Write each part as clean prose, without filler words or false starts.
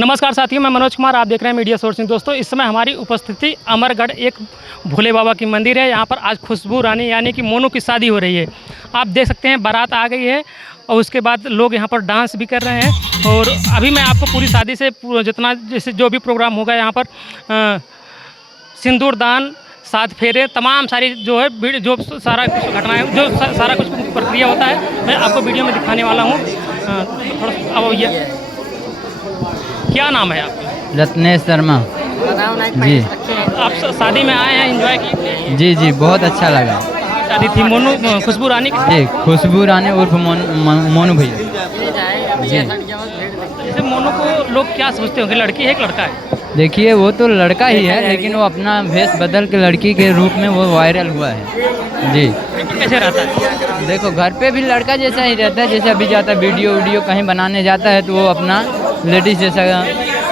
नमस्कार साथियों, मैं मनोज कुमार, आप देख रहे हैं मीडिया सोर्सिंग। दोस्तों, इस समय हमारी उपस्थिति अमरगढ़ एक भोले बाबा की मंदिर है। यहाँ पर आज खुशबू रानी यानी कि मोनू की शादी हो रही है। आप देख सकते हैं बारात आ गई है और उसके बाद लोग यहाँ पर डांस भी कर रहे हैं। और अभी मैं आपको पूरी शादी से जितना जैसे जो भी प्रोग्राम होगा यहाँ पर सिंदूर दान, 7 फेरे, तमाम सारी जो है जो सारा कुछ घटनाएँ जो सारा कुछ प्रक्रिया होता है मैं आपको वीडियो में दिखाने वाला हूँ। थोड़ा अब ये क्या नाम है आपका? रत्नेश शर्मा जी। आप शादी में आए हैं, एंजॉय किए? जी जी, बहुत अच्छा लगा। शादी थी मोनू खुशबू रानी की? जी, खुशबू रानी उर्फ मोनू भैया जी। जैसे मोनू को लोग क्या सोचते होंगे, लड़की है कि लड़का है? देखिए, वो तो लड़का ही है, लेकिन वो अपना भेष बदल के लड़की के रूप में वो वायरल हुआ है जी। कैसे रहता है? देखो, घर पे भी लड़का जैसा ही रहता है, जैसे अभी जाता है वीडियो कहीं बनाने जाता है तो वो अपना लेडीज जैसा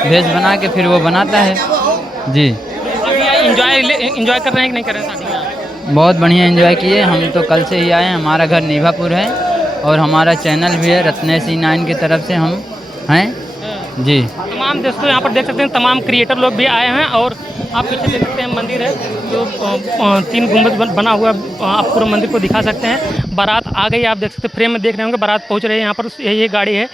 भेष बना के फिर वो बनाता है जी। एंजॉय कर रहे हैं कि नहीं कर रहे हैं शादी में? बहुत बढ़िया एंजॉय किए। हम तो कल से ही आए हैं। हमारा घर नीभापुर है और हमारा चैनल भी है रत्नेश E9 की तरफ से हम हैं जी। तमाम दोस्तों यहाँ पर देख सकते हैं, तमाम क्रिएटर लोग भी आए हैं। और आप पीछे देख सकते हैं मंदिर है जो 3 गुंबद बना हुआ, आप पूरा मंदिर को दिखा सकते हैं। बारात आ गई, आप देख सकते हैं, फ्रेम में देख रहे होंगे बारात पहुँच रही है यहाँ पर। ये गाड़ी है।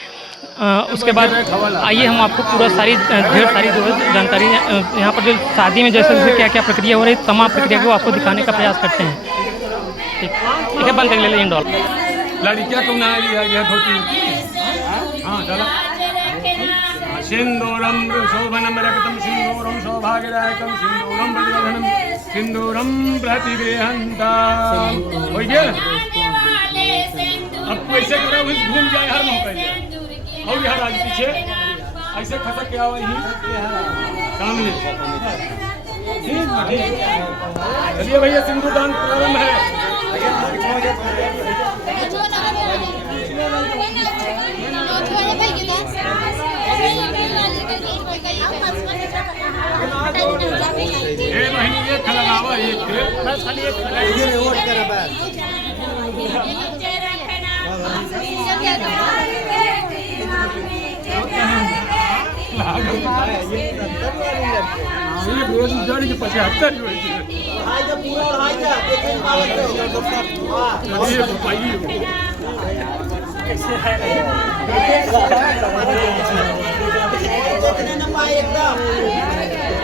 उसके बाद आइए हम आपको पूरा ढेर सारी जो है जानकारी यहाँ पर जो शादी में जैसे क्या क्या प्रक्रिया हो रही है, तमाम प्रक्रिया को आपको दिखाने का प्रयास करते हैं। ठीक है, बंद कर ले इंडोर। लड़कियाँ तो ना सिंदूरम शोभनम रक्तम सिंदूरम सौभाग्यदायकम सिंदूरम प्रतिगृहणम सिंदूरम प्रतिगृहंतम। हो गया? अब कैसे करो, घूम जाए हर मौका और यहाँ आगे पीछे ऐसे खसक के आओ यहीं सामने। चलिए भैया, सिंदूर दान प्रारंभ है। ये खलगावा एक बस खाली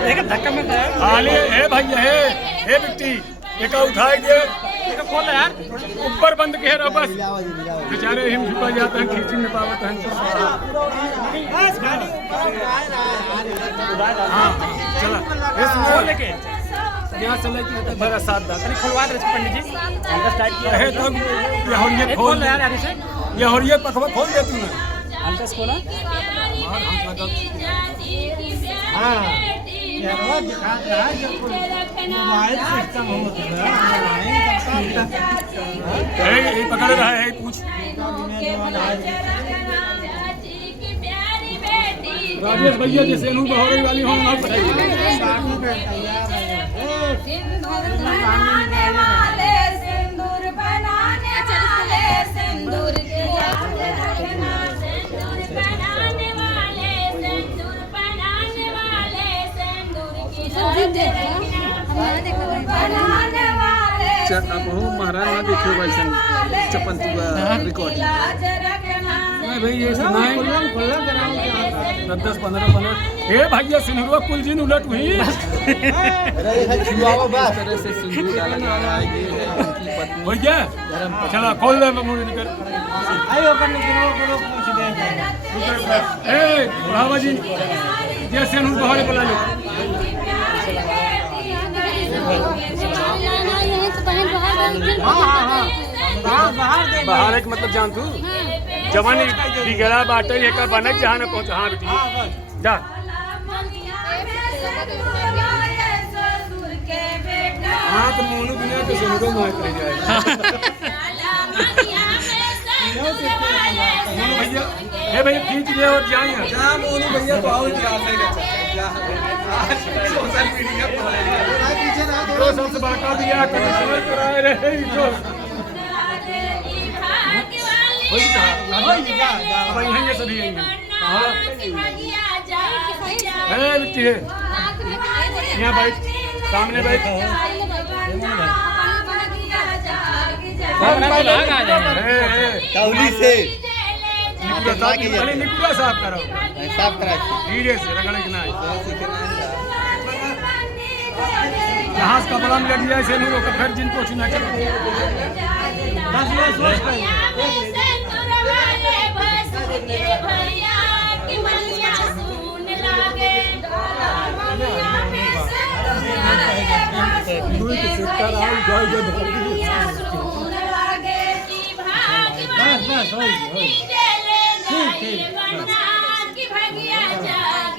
एक धक्का में है भैया है बिट्टी एक उठाए दे खोल यार, ऊपर बंद के रहो बस। बेचारे हिम झुका जाते हैं, खींची में पावत हैं। हाँ चला इसमें लेके यहाँ से लेके बड़ा साथ दा खुलवा दे पंडित जी। है तब ये खोल यार, ये और ये पखवा खोल दे तू ना। अंतस खोला मार हाथ लगा। हाँ ये पकड़ रहा है, पूछ राजेश भैया जैसे अनुभव हो रही वाली हो आप बताइए। महाराज ना देखो वैसे चपन रिकॉर्ड भाई ये 10-15 हे भैया सिंदूर कुल दिन उलट हुई। हो गया, चला खोल दे बाबा जी जैसे बाहर बुला लो। बाहर एक मतलब जान तू जवान बिगड़ा बाटे एक बनक जहाँ न पहुँच। हाँ बेटी जा हाँ तो मोनू दुनिया के सुनकर मार कर जाए। मोनू भैया हे भैया खींच ले और जाए मोनू भैया बहुत सोशल मीडिया तो सबसे बड़का दिया कराए रहे जो अब यहीं सभी समझती है? यहाँ बैठ, सामने बैठ। तौली से निकुला साफ करो, साफ करा धीरे से रगड़े के ना। जहाँ से कपड़ा में लग जाए से नहीं रोका, फिर जिनको चुना चाहिए।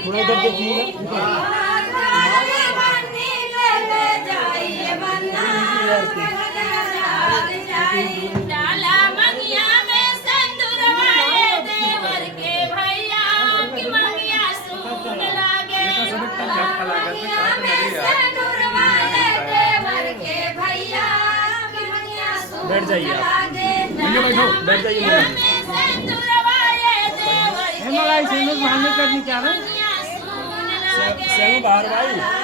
थोड़ा इधर देखिए। बैठ जाइए आप, बैठो, बैठ जाइए। बाहर भाई